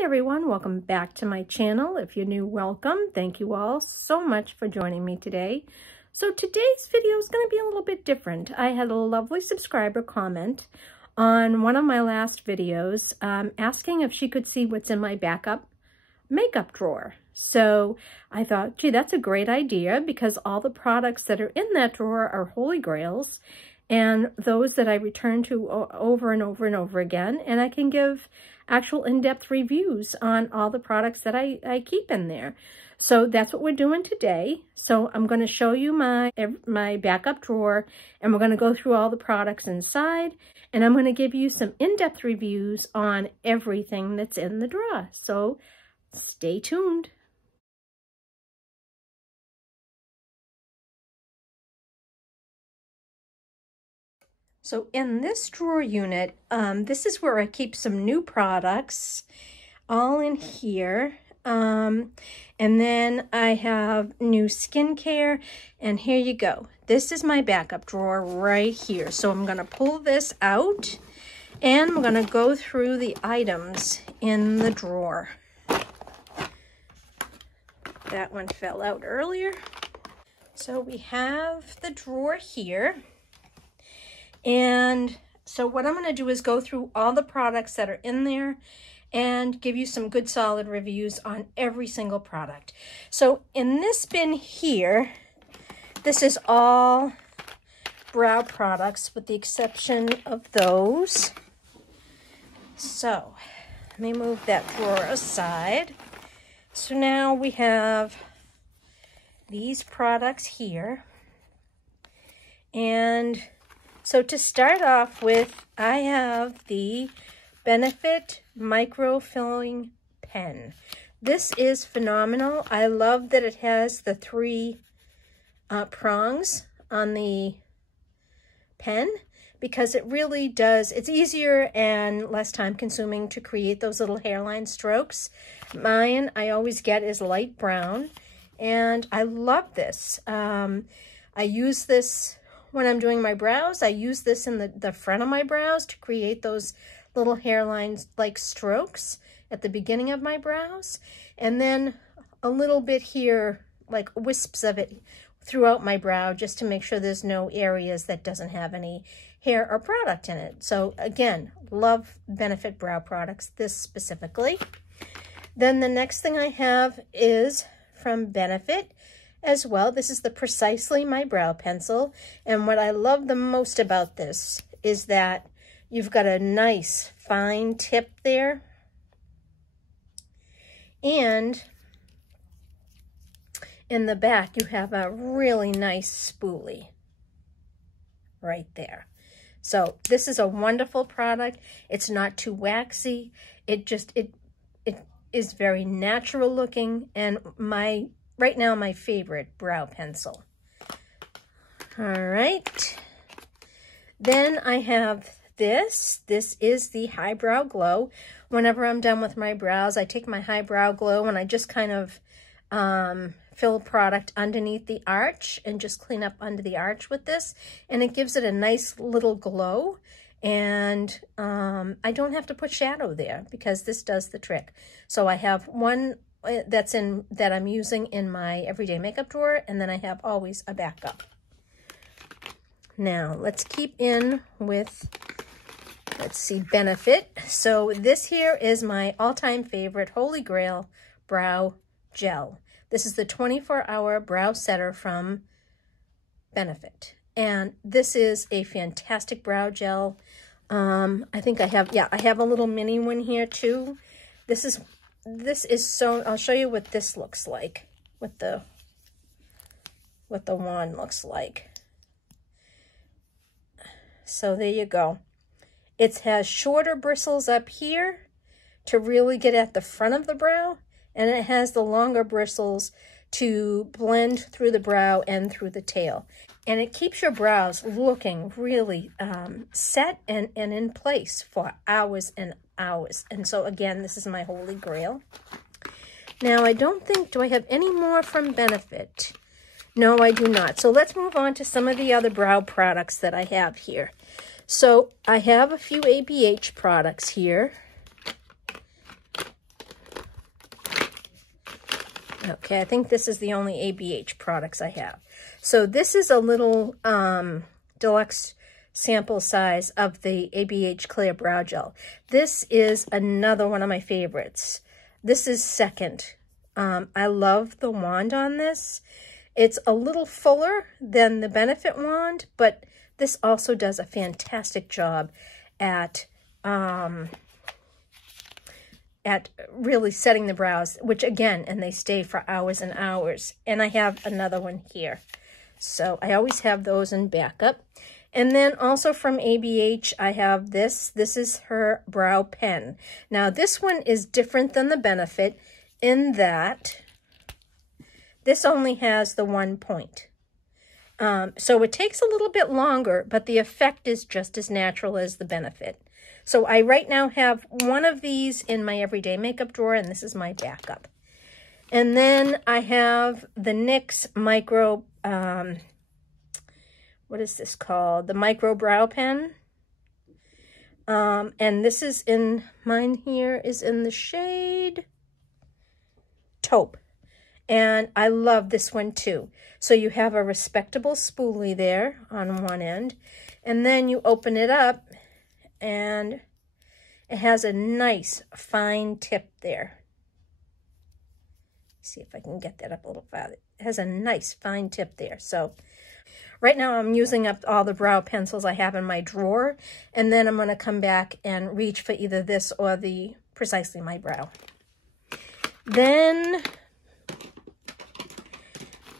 Hi everyone, welcome back to my channel. If you're new, welcome. Thank you all so much for joining me today. So today's video is going to be a little bit different. I had a lovely subscriber comment on one of my last videos asking if she could see what's in my backup makeup drawer. So I thought, gee, that's a great idea because all the products that are in that drawer are holy grails and those that I return to over and over and over again. And I can give actual in-depth reviews on all the products that I keep in there. So that's what we're doing today. So I'm going to show you my backup drawer, and we're going to go through all the products inside, and I'm going to give you some in-depth reviews on everything that's in the drawer. So stay tuned. So in this drawer unit, this is where I keep some new products all in here. And then I have new skincare, and here you go. This is my backup drawer right here. So I'm going to pull this out and I'm going to go through the items in the drawer. That one fell out earlier. So we have the drawer here. And so what I'm going to do is go through all the products that are in there and give you some good solid reviews on every single product. So in this bin here, this is all brow products with the exception of those. So let me move that drawer aside. So now we have these products here. And so to start off with, I have the Benefit Microfilling Pen. This is phenomenal. I love that it has the three prongs on the pen because it really does, it's easier and less time consuming to create those little hairline strokes. Mine, I always get is light brown, and I love this. I use this when I'm doing my brows. I use this in the front of my brows to create those little hairlines like strokes at the beginning of my brows. And then a little bit here, like wisps of it throughout my brow, just to make sure there's no areas that doesn't have any hair or product in it. So again, love Benefit brow products, this specifically. Then the next thing I have is from Benefit as well. This is the Precisely My Brow Pencil. And what I love the most about this is that you've got a nice fine tip there. And in the back, you have a really nice spoolie right there. So this is a wonderful product. It's not too waxy. It is very natural looking, and right now my favorite brow pencil. All right. Then I have this. This is the Highbrow Glow. Whenever I'm done with my brows, I take my Highbrow Glow and I just kind of fill product underneath the arch and just clean up under the arch with this. And it gives it a nice little glow. And I don't have to put shadow there because this does the trick. So I have one that I'm using in my everyday makeup drawer, and then I have always a backup. Now let's keep in with, let's see, Benefit. So this here is my all-time favorite Holy Grail brow gel. This is the 24-hour brow setter from Benefit, and this is a fantastic brow gel. I think I have a little mini one here too. This is so, I'll show you what this looks like, what the wand looks like. So there you go. It has shorter bristles up here to really get at the front of the brow, and it has the longer bristles to blend through the brow and through the tail. And it keeps your brows looking really set and in place for hours and hours. And so again, this is my holy grail. Now I don't think, do I have any more from Benefit? No, I do not. So let's move on to some of the other brow products that I have here. So I have a few ABH products here. Okay, I think this is the only ABH products I have. So this is a little deluxe sample size of the ABH Clear Brow Gel. This is another one of my favorites. This is second. I love the wand on this. It's a little fuller than the Benefit wand, but this also does a fantastic job at really setting the brows, which again, and they stay for hours and hours. And I have another one here. So I always have those in backup. And then also from ABH, I have this. This is her brow pen. Now this one is different than the Benefit in that this only has the 1 point. So it takes a little bit longer, but the effect is just as natural as the Benefit. So I right now have one of these in my everyday makeup drawer, and this is my backup. And then I have the NYX Micro, what is this called? The Micro Brow Pen. And this is in, mine here is in the shade Taupe. And I love this one too. So you have a respectable spoolie there on one end. And then you open it up and it has a nice fine tip there. See if I can get that up a little farther. It has a nice fine tip there. So right now I'm using up all the brow pencils I have in my drawer. And then I'm going to come back and reach for either this or the Precisely My Brow. Then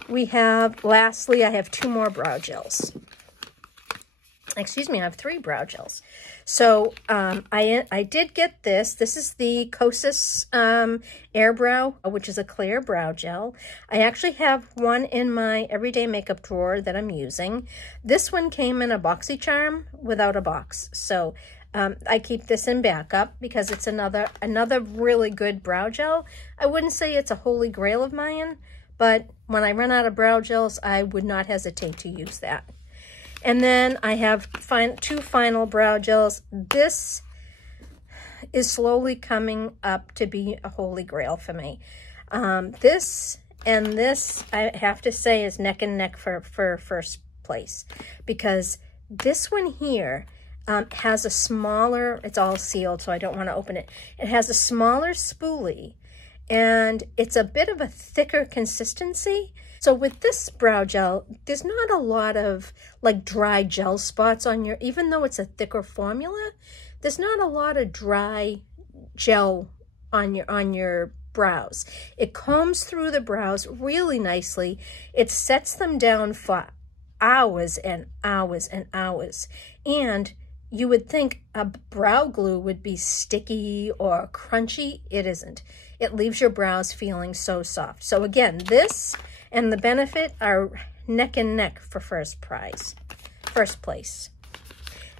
we have, lastly, I have 2 more brow gels. Excuse me, I have 3 brow gels. So I did get this. This is the Kosas Air Brow, which is a clear brow gel. I actually have one in my everyday makeup drawer that I'm using. This one came in a BoxyCharm without a box. So I keep this in backup because it's another really good brow gel. I wouldn't say it's a holy grail of mine, but when I run out of brow gels, I would not hesitate to use that. And then I have 2 final brow gels. This is slowly coming up to be a holy grail for me. This and this, I have to say, is neck and neck for first place. Because this one here has a smaller, it's all sealed, so I don't want to open it. It has a smaller spoolie. And it's a bit of a thicker consistency. So with this brow gel, there's not a lot of like dry gel spots on your, even though it's a thicker formula, there's not a lot of dry gel on your brows. It combs through the brows really nicely. It sets them down for hours and hours and hours. And you would think a brow glue would be sticky or crunchy. It isn't. It leaves your brows feeling so soft. So again, this and the Benefit are neck and neck for first place.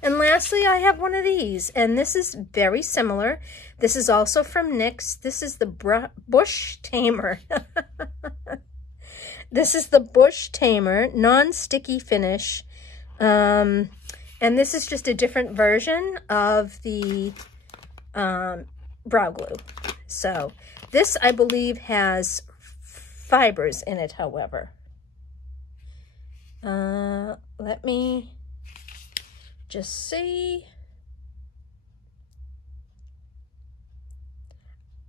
And lastly, I have one of these, and this is very similar. This is also from NYX. This is the Bush Tamer. This is the Bush Tamer non-sticky finish. And this is just a different version of the brow glue. So this, I believe, has fibers in it, however. Let me just see.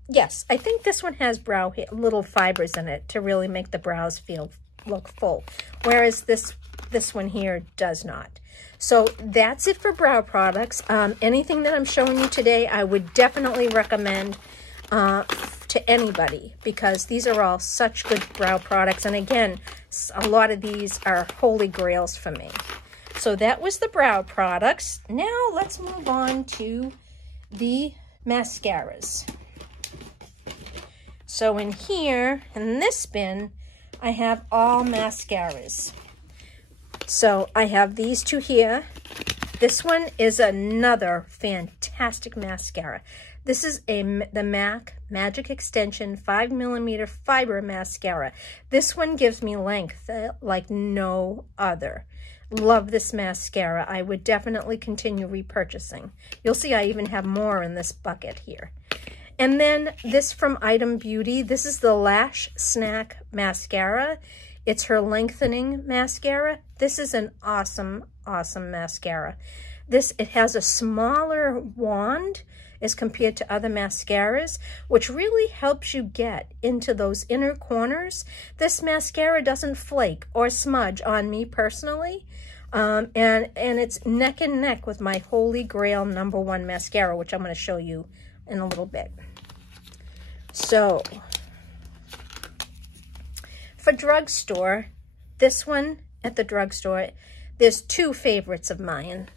Yes, I think this one has little fibers in it to really make the brows look full, whereas this one here does not. So that's it for brow products. Anything that I'm showing you today, I would definitely recommend to anybody, because these are all such good brow products. And again, a lot of these are holy grails for me. So that was the brow products. Now let's move on to the mascaras. So in here, in this bin, I have all mascaras. So I have these 2 here. This one is another fantastic mascara. This is the MAC Magic Extension 5mm Fiber Mascara. This one gives me length like no other. Love this mascara. I would definitely continue repurchasing. You'll see I even have more in this bucket here. And then this from Item Beauty. This is the Lash Snack Mascara. It's her lengthening mascara. This is an awesome, awesome mascara. It has a smaller wand as compared to other mascaras, which really helps you get into those inner corners. This mascara doesn't flake or smudge on me personally. And it's neck and neck with my Holy Grail #1 mascara, which I'm going to show you in a little bit. So, for drugstore, this one at the drugstore, there's two favorites of mine.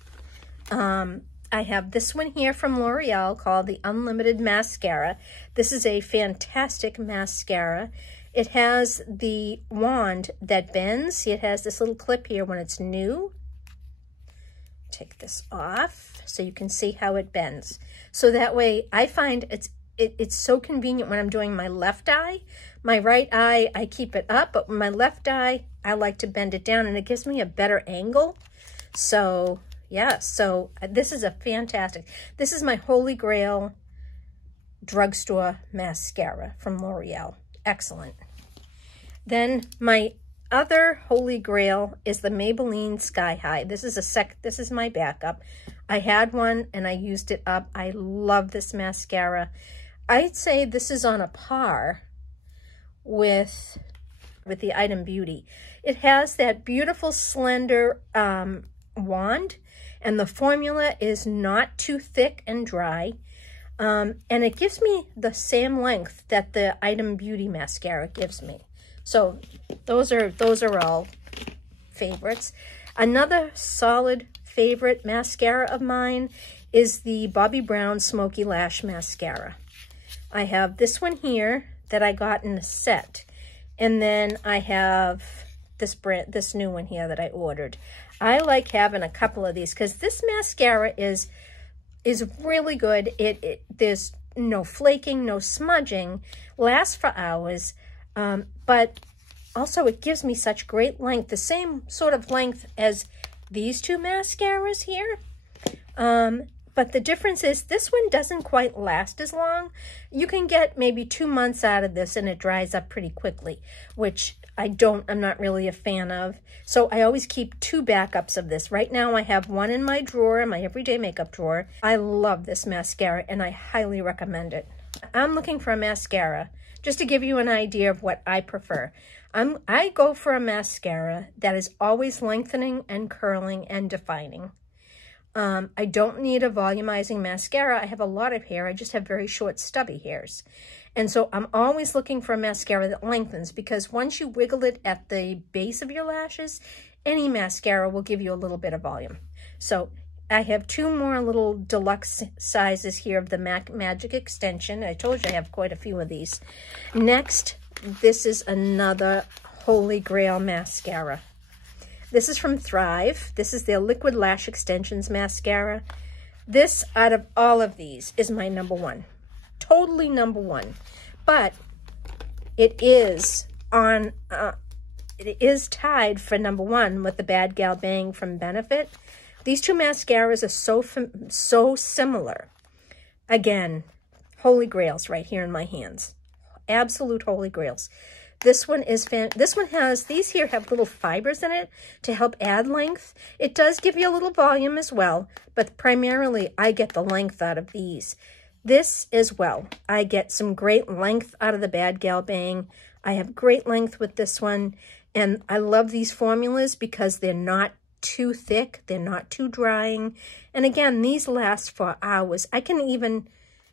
I have this one here from L'Oreal called the Unlimited Mascara. This is a fantastic mascara. It has the wand that bends. See, it has this little clip here when it's new. Take this off so you can see how it bends. So that way, I find it's so convenient when I'm doing my left eye. My right eye, I keep it up, but my left eye, I like to bend it down, and it gives me a better angle. So, yeah, so this is a fantastic. This is my Holy Grail drugstore mascara from L'Oreal. Excellent. Then my other Holy Grail is the Maybelline Sky High. This is my backup. I had one and I used it up. I love this mascara. I'd say this is on a par with the Item Beauty. It has that beautiful slender wand, and the formula is not too thick and dry. And it gives me the same length that the Item Beauty mascara gives me. So those are all favorites. Another solid favorite mascara of mine is the Bobbi Brown Smoky Lash Mascara. I have this one here that I got in a set. And then I have this new one here that I ordered. I like having a couple of these because this mascara is really good. There's no flaking, no smudging, lasts for hours, but also it gives me such great length, the same sort of length as these two mascaras here. But the difference is this one doesn't quite last as long. You can get maybe 2 months out of this and it dries up pretty quickly, which I'm not really a fan of. So I always keep 2 backups of this. Right now I have one in my drawer, my everyday makeup drawer. I love this mascara and I highly recommend it. I'm looking for a mascara, just to give you an idea of what I prefer. I go for a mascara that is always lengthening and curling and defining. I don't need a volumizing mascara. I have a lot of hair. I just have very short, stubby hairs. And so I'm always looking for a mascara that lengthens, because once you wiggle it at the base of your lashes, any mascara will give you a little bit of volume. So I have 2 more little deluxe sizes here of the MAC Magic Extension. I told you I have quite a few of these. Next, this is another Holy Grail mascara. This is from Thrive. This is their Liquid Lash Extensions Mascara. This, out of all of these, is my #1. Totally #1. But it is on, it is tied for #1 with the Bad Gal Bang from Benefit. These 2 mascaras are so similar. Again, Holy Grails right here in my hands. Absolute Holy Grails. This one is these here have little fibers in it to help add length. It does give you a little volume as well, but primarily I get the length out of these. This as well, I get some great length out of the Bad Gal Bang. I have great length with this one, and I love these formulas because they're not too thick, they're not too drying, and again, these last for hours. I can even,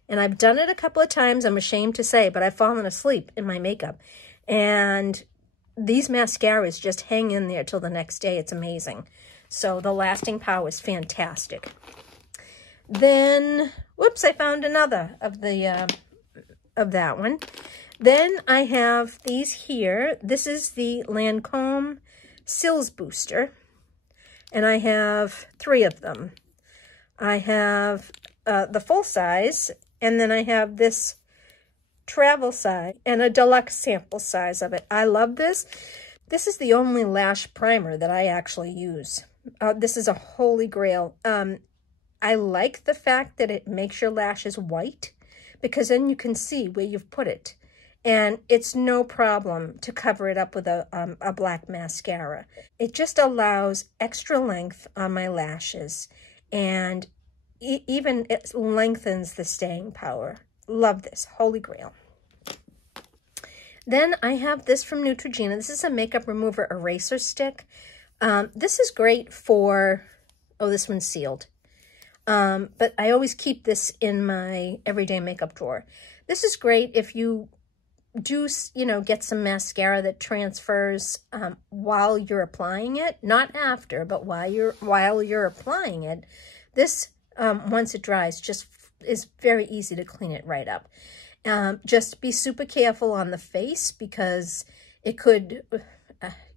and I've done it a couple of times, I'm ashamed to say, but I've fallen asleep in my makeup. And these mascaras just hang in there till the next day. It's amazing. So the lasting power is fantastic. Then, whoops, I found another of that one. Then I have these here. This is the Lancome Sills Booster. And I have 3 of them. I have the full size, and then I have this travel size and a deluxe sample size of it. I love this. This is the only lash primer that I actually use. This is a Holy Grail. I like the fact that it makes your lashes white, because then you can see where you've put it. And it's no problem to cover it up with a black mascara. It just allows extra length on my lashes, and even it lengthens the staying power. Love this, holy grail. Then I have this from Neutrogena. This is a makeup remover eraser stick. This is great for, oh, this one's sealed. But I always keep this in my everyday makeup drawer. This is great if you do, you know, get some mascara that transfers while you're applying it, not after, but while you're applying it. This, once it dries, just is very easy to clean it right up. Just be super careful on the face, because it could,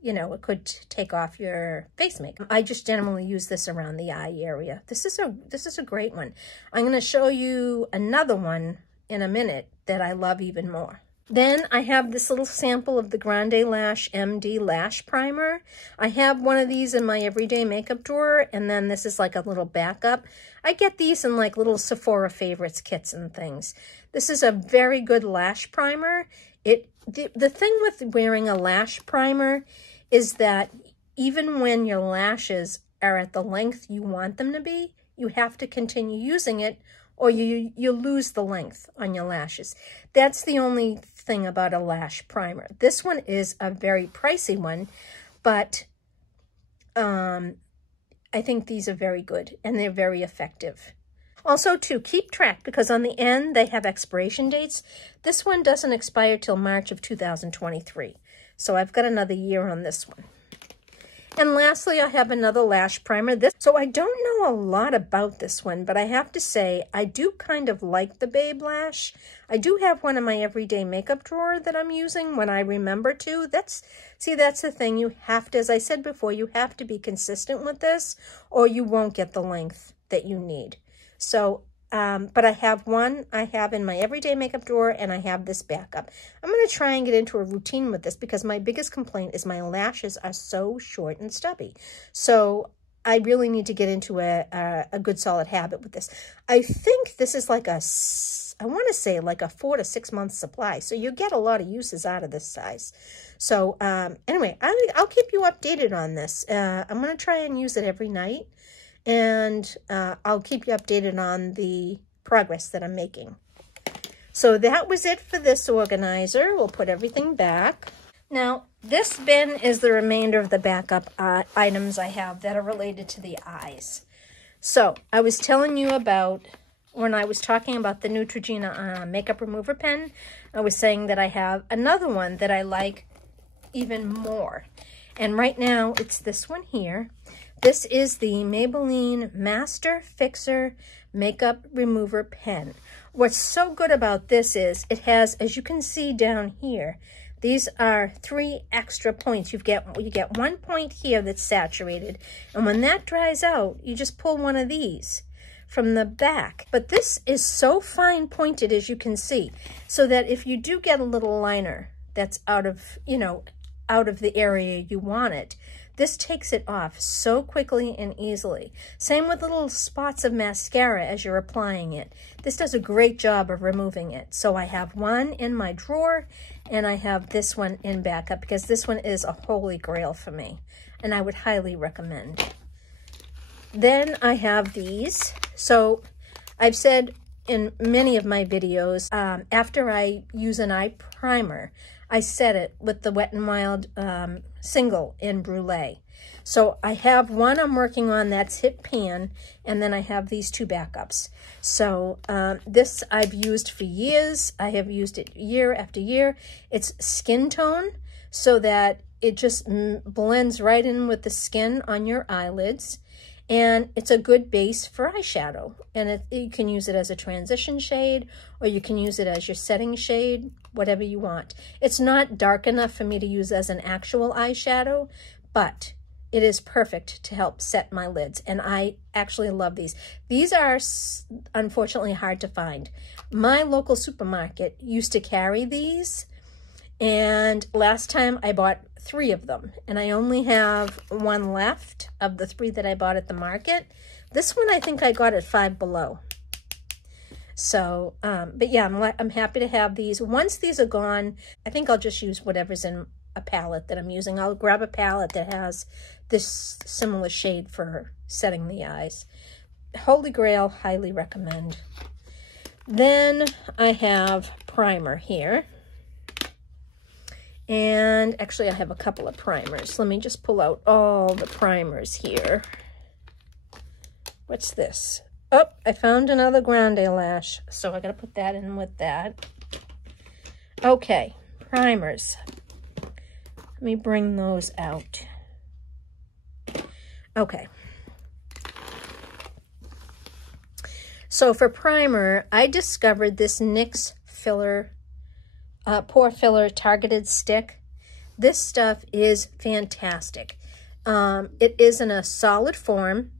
you know, it could take off your face makeup. I just generally use this around the eye area. This is a great one. I'm going to show you another one in a minute that I love even more. Then I have this little sample of the Grande Lash MD Lash Primer. I have one of these in my everyday makeup drawer, and then this is like a little backup. I get these in like little Sephora favorites kits and things. This is a very good lash primer. The thing with wearing a lash primer is that even when your lashes are at the length you want them to be, you have to continue using it, or you lose the length on your lashes. That's the only thing about a lash primer. This one is a very pricey one, but I think these are very good, and they're very effective. Also, to keep track, because on the end they have expiration dates. This one doesn't expire till March of 2023. So I've got another year on this one. And lastly, I have another lash primer. So I don't know a lot about this one, but I have to say, I do kind of like the Babe Lash. I do have one in my everyday makeup drawer that I'm using when I remember to. That's the thing. You have to, as I said before, you have to be consistent with this, or you won't get the length that you need. So, but I have one I have in my everyday makeup drawer, and I have this backup. I'm going to try and get into a routine with this, because my biggest complaint is my lashes are so short and stubby. So I really need to get into a good solid habit with this. I think this is like I want to say like a 4 to 6 month supply. So you get a lot of uses out of this size. So anyway, I'll keep you updated on this. I'm going to try and use it every night. And I'll keep you updated on the progress that I'm making. So that was it for this organizer. We'll put everything back. Now, this bin is the remainder of the backup items I have that are related to the eyes. So I was telling you about, when I was talking about the Neutrogena makeup remover pen, I was saying that I have another one that I like even more. And right now, it's this one here. This is the Maybelline Master Fixer Makeup Remover Pen. What's so good about this is it has, as you can see down here, these are 3 extra points. You get 1 point here that's saturated, and when that dries out, you just pull one of these from the back. But this is so fine pointed, as you can see, so that if you do get a little liner that's out of, you know, out of the area you want it, this takes it off so quickly and easily. Same with little spots of mascara as you're applying it. This does a great job of removing it. So I have one in my drawer, and I have this one in backup, because this one is a holy grail for me, and I would highly recommend. Then I have these. So I've said in many of my videos, after I use an eye primer, I set it with the Wet n Wild single in Brulee. So I have one I'm working on, that's Hit Pan, and then I have these 2 backups. So this I've used for years. I have used it year after year. It's skin tone, so that it just blends right in with the skin on your eyelids. And it's a good base for eyeshadow. And you can use it as a transition shade, or you can use it as your setting shade, whatever you want. It's not dark enough for me to use as an actual eyeshadow, but it is perfect to help set my lids. And I actually love these. These are unfortunately hard to find. My local supermarket used to carry these, and last time I bought 3 of them, and I only have 1 left of the 3 that I bought at the market. This one I think I got at 5 Below. So, but yeah, I'm happy to have these. Once these are gone, I think I'll just use whatever's in a palette that I'm using. I'll grab a palette that has this similar shade for setting the eyes. Holy Grail, highly recommend. Then I have primer here. And actually I have a couple of primers. Let me just pull out all the primers here. What's this? Oh, I found another Grande Lash, so I gotta put that in with that. Okay, primers. Let me bring those out. Okay. So for primer, I discovered this NYX filler, pore filler targeted stick. This stuff is fantastic. It is in a solid form,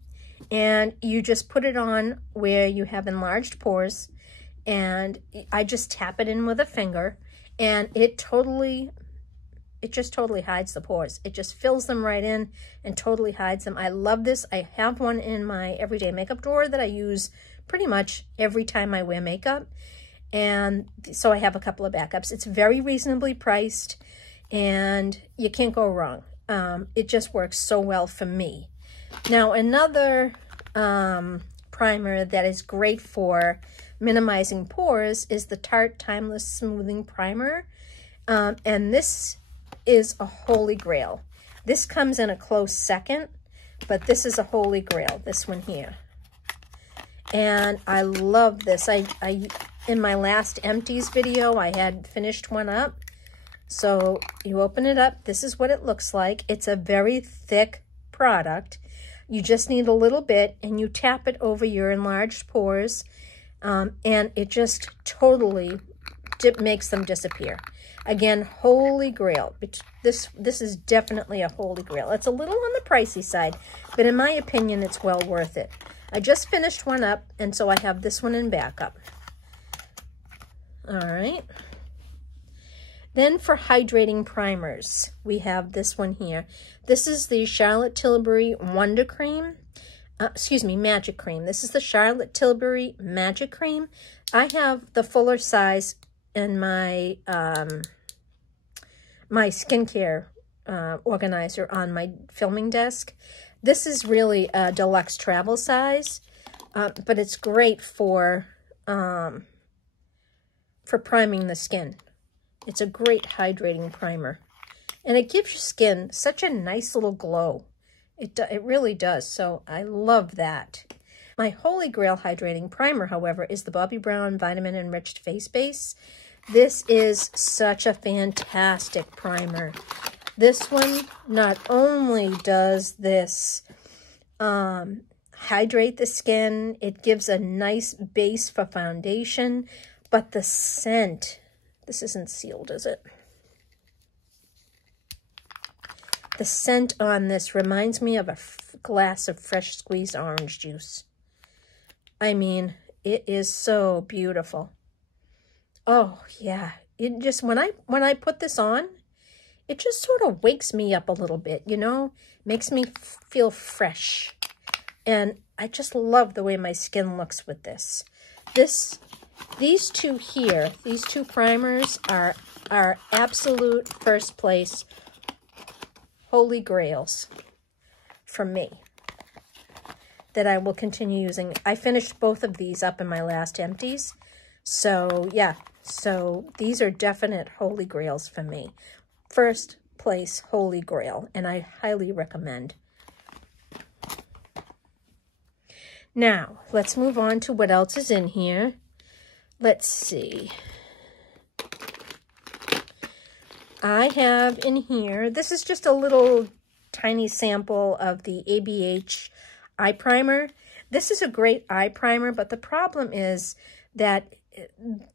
and you just put it on where you have enlarged pores, and I just tap it in with a finger, and it just totally hides the pores. It just fills them right in and totally hides them. I love this. I have one in my everyday makeup drawer that I use pretty much every time I wear makeup. And so I have a couple of backups. It's very reasonably priced and you can't go wrong. It just works so well for me. Now, another primer that is great for minimizing pores is the Tarte Timeless Smoothing Primer. And this is a holy grail. This comes in a close second, but this is a holy grail, this one here. And I love this. I in my last empties video, I had finished one up. So you open it up. This is what it looks like. It's a very thick product. You just need a little bit, and you tap it over your enlarged pores, and it just totally makes them disappear. Again, holy grail. This is definitely a holy grail. It's a little on the pricey side, but in my opinion, it's well worth it. I just finished one up, and so I have this one in backup. All right. Then for hydrating primers, we have this one here. This is the Charlotte Tilbury Wonder Cream. Magic Cream. This is the Charlotte Tilbury Magic Cream. I have the fuller size in my my skincare organizer on my filming desk. This is really a deluxe travel size, but it's great for priming the skin. It's a great hydrating primer, and it gives your skin such a nice little glow. It really does, so I love that. My holy grail hydrating primer, however, is the Bobbi Brown Vitamin Enriched Face Base. This is such a fantastic primer. This one not only does this hydrate the skin, it gives a nice base for foundation, but the scent, this isn't sealed, is it? The scent on this reminds me of a glass of fresh squeezed orange juice. I mean, it is so beautiful. Oh, yeah. It just, when I put this on, it just sort of wakes me up a little bit, you know? Makes me feel fresh. And I just love the way my skin looks with this. These two here, these two primers are absolute first place holy grails for me that I will continue using. I finished both of these up in my last empties. So, yeah. So, these are definite holy grails for me. First place holy grail, and I highly recommend. Now, let's move on to what else is in here. Let's see. I have in here, this is just a little tiny sample of the ABH eye primer. This is a great eye primer, but the problem is that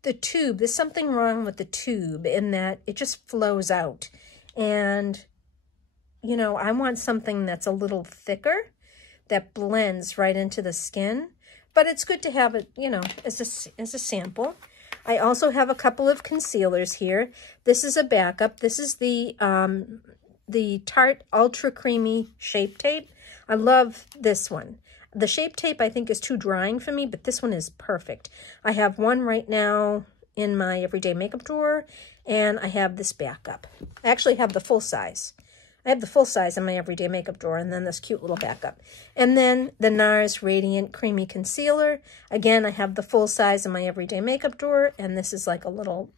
the tube, there's something wrong with the tube in that it just flows out. And, you know, I want something that's a little thicker, that blends right into the skin. But it's good to have it, you know, as a sample. I also have a couple of concealers here. This is a backup. This is the Tarte Ultra Creamy Shape Tape. I love this one. The Shape Tape I think is too drying for me, but this one is perfect. I have one right now in my everyday makeup drawer, and I have this backup. I actually have the full size. I have the full size in my everyday makeup drawer, and then this cute little backup. And then the NARS Radiant Creamy Concealer. Again, I have the full size in my everyday makeup drawer, and this is like a little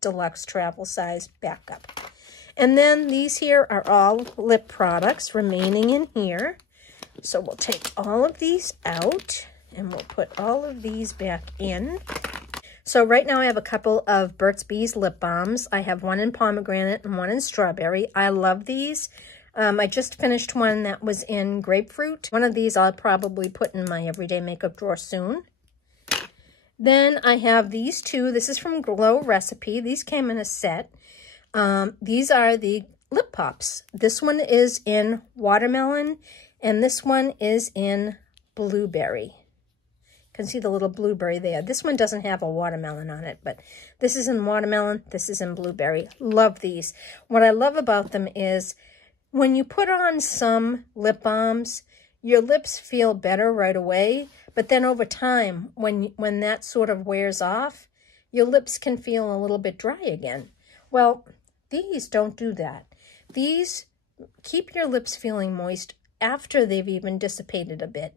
deluxe travel size backup. And then these here are all lip products remaining in here. So we'll take all of these out, and we'll put all of these back in. So right now I have a couple of Burt's Bees lip balms. I have one in pomegranate and one in strawberry. I love these. I just finished one that was in grapefruit. One of these I'll probably put in my everyday makeup drawer soon. Then I have these two. This is from Glow Recipe. These came in a set. These are the lip pops. This one is in watermelon, and this one is in blueberry. Can see the little blueberry there. This one doesn't have a watermelon on it, but this is in watermelon, this is in blueberry. Love these. What I love about them is when you put on some lip balms, your lips feel better right away, but then over time, when that sort of wears off, your lips can feel a little bit dry again. Well, these don't do that. These keep your lips feeling moist after they've even dissipated a bit.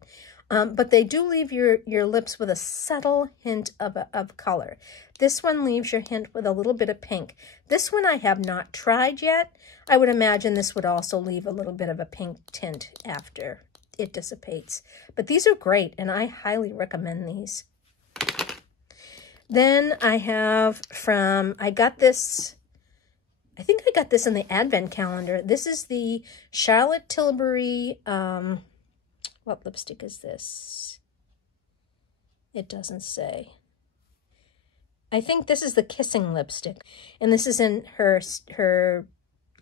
But they do leave your lips with a subtle hint of color. This one leaves your hint with a little bit of pink. This one I have not tried yet. I would imagine this would also leave a little bit of a pink tint after it dissipates. But these are great, and I highly recommend these. Then I have I got this, I think I got this in the Advent calendar. This is the Charlotte Tilbury, what lipstick is this? It doesn't say. I think this is the Kissing lipstick, and this is in her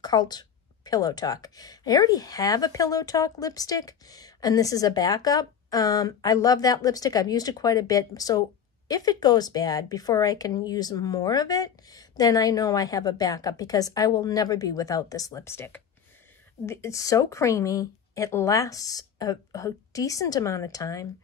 Cult Pillow Talk. I already have a Pillow Talk lipstick, and this is a backup. I love that lipstick. I've used it quite a bit, so if it goes bad before I can use more of it, then I know I have a backup, because I will never be without this lipstick. It's so creamy. It lasts a decent amount of time,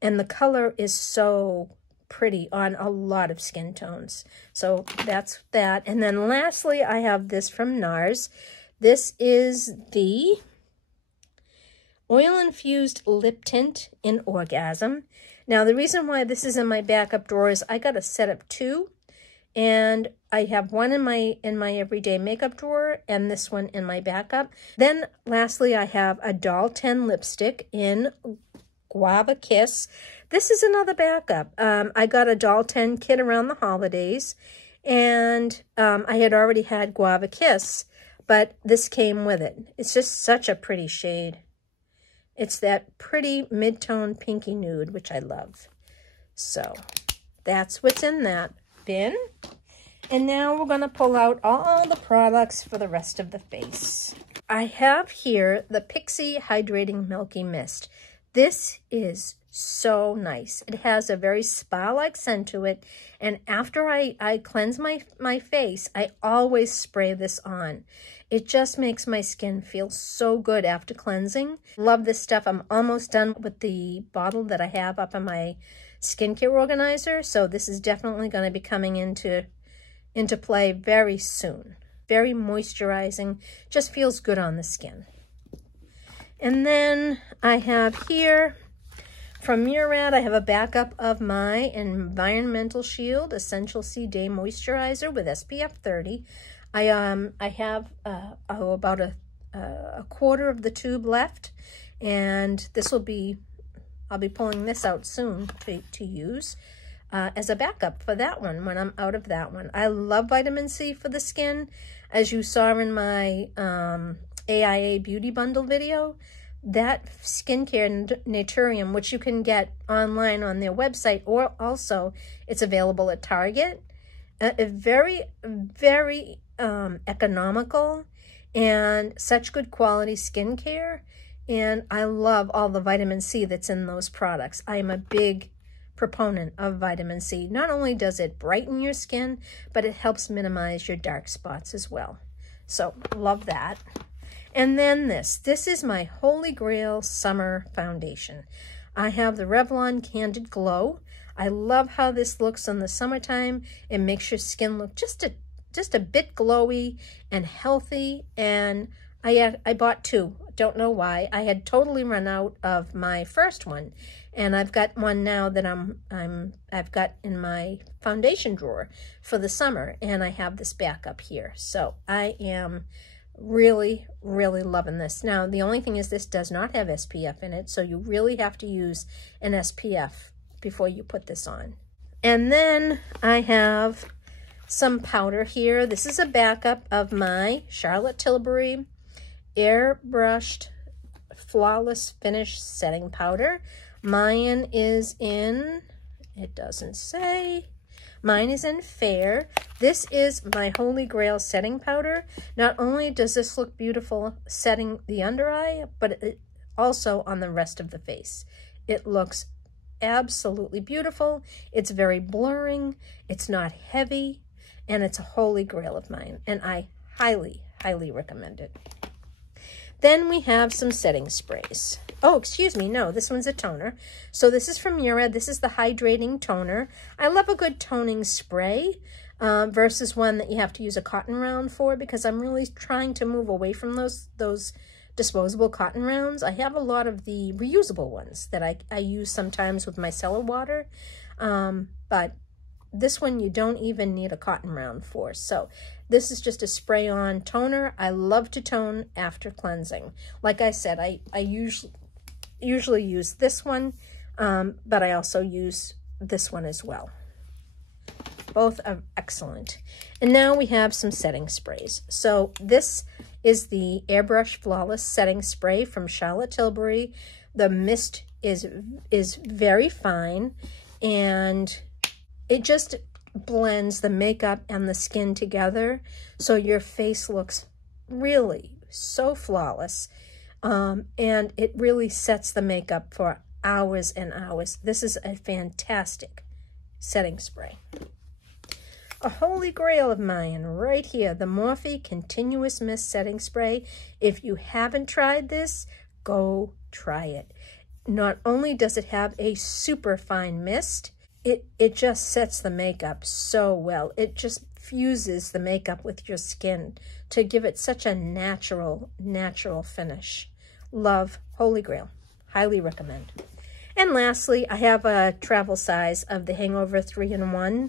and the color is so pretty on a lot of skin tones. So that's that. And then lastly, I have this from NARS. This is the Oil-Infused Lip Tint in Orgasm. Now, the reason why this is in my backup drawer is I got a set of two, and I have one in my everyday makeup drawer and this one in my backup. Then lastly, I have a Doll 10 lipstick in Guava Kiss. This is another backup. I got a Doll 10 kit around the holidays, and I had already had Guava Kiss, but this came with it. It's just such a pretty shade. It's that pretty mid-tone pinky nude, which I love. So that's what's in that bin. And now we're going to pull out all the products for the rest of the face. I have here the Pixie Hydrating Milky Mist. This is so nice. It has a very spa-like scent to it, and after I cleanse my face, I always spray this on. It just makes my skin feel so good after cleansing. Love this stuff. I'm almost done with the bottle that I have up in my skincare organizer, so this is definitely going to be coming into play very soon. Very moisturizing, just feels good on the skin. And then I have here from Murad, I have a backup of my Environmental Shield Essential C Day Moisturizer with SPF 30. I have about a quarter of the tube left, and this will be, I'll be pulling this out soon to use as a backup for that one when I'm out of that one. I love vitamin C for the skin. As you saw in my AIA Beauty Bundle video, that skincare Naturium, which you can get online on their website, or also it's available at Target, very, very economical and such good quality skincare. And I love all the vitamin C that's in those products. I am a big proponent of vitamin C. Not only does it brighten your skin, but it helps minimize your dark spots as well. So love that. And then this is my Holy Grail Summer Foundation. I have the Revlon Candid Glow. I love how this looks in the summertime. It makes your skin look just a bit glowy and healthy. And I bought two. Don't know why. I had totally run out of my first one, and I've got one now that I've got in my foundation drawer for the summer, and I have this back up here. So I am really, really loving this. Now, the only thing is this does not have SPF in it, so you really have to use an SPF before you put this on. And then I have some powder here. This is a backup of my Charlotte Tilbury Airbrushed Flawless Finish Setting Powder. Mine is in, it doesn't say, mine is in Fair. This is my Holy Grail setting powder. Not only does this look beautiful setting the under eye, but it also on the rest of the face. It looks absolutely beautiful. It's very blurring. It's not heavy, and it's a Holy Grail of mine, and I highly, highly recommend it. Then we have some setting sprays. Oh, excuse me, no, this one's a toner. So this is from Murad. This is the hydrating toner. I love a good toning spray versus one that you have to use a cotton round for, because I'm really trying to move away from those disposable cotton rounds. I have a lot of the reusable ones that I use sometimes with micellar water, but this one you don't even need a cotton round for. So this is just a spray-on toner. I love to tone after cleansing. Like I said, I usually use this one, but I also use this one as well. Both are excellent. And now we have some setting sprays. So this is the Airbrush Flawless Setting Spray from Charlotte Tilbury. The mist is very fine, and it just blends the makeup and the skin together, so your face looks really so flawless, and it really sets the makeup for hours and hours. This is a fantastic setting spray. A Holy Grail of mine right here, the Morphe Continuous Mist Setting Spray. If you haven't tried this, go try it. Not only does it have a super fine mist, it just sets the makeup so well. It just fuses the makeup with your skin to give it such a natural finish. Love, Holy Grail. Highly recommend. And lastly, I have a travel size of the Hangover 3-in-1.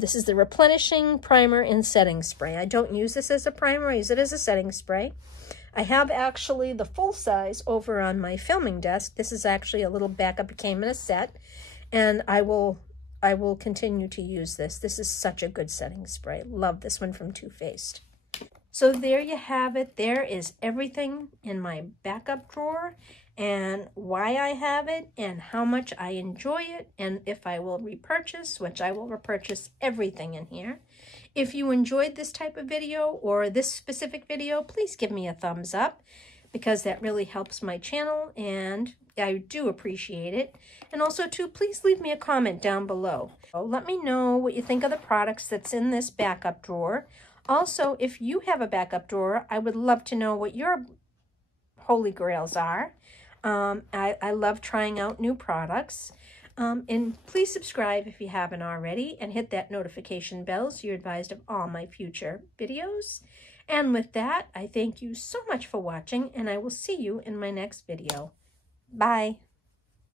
This is the Replenishing Primer and Setting Spray. I don't use this as a primer. I use it as a setting spray. I have actually the full size over on my filming desk. This is actually a little backup. It came in a set. And I will continue to use this. This is such a good setting spray. Love this one from Too Faced. So there you have it. There is everything in my backup drawer, and why I have it, and how much I enjoy it, and if I will repurchase, which I will repurchase everything in here. If you enjoyed this type of video or this specific video, please give me a thumbs up, because that really helps my channel, and I do appreciate it. And also, too, please leave me a comment down below. Let me know what you think of the products that's in this backup drawer. Also, if you have a backup drawer, I would love to know what your Holy Grails are. I love trying out new products. And please subscribe if you haven't already, and hit that notification bell so you're advised of all my future videos. And with that, I thank you so much for watching, and I will see you in my next video. Bye.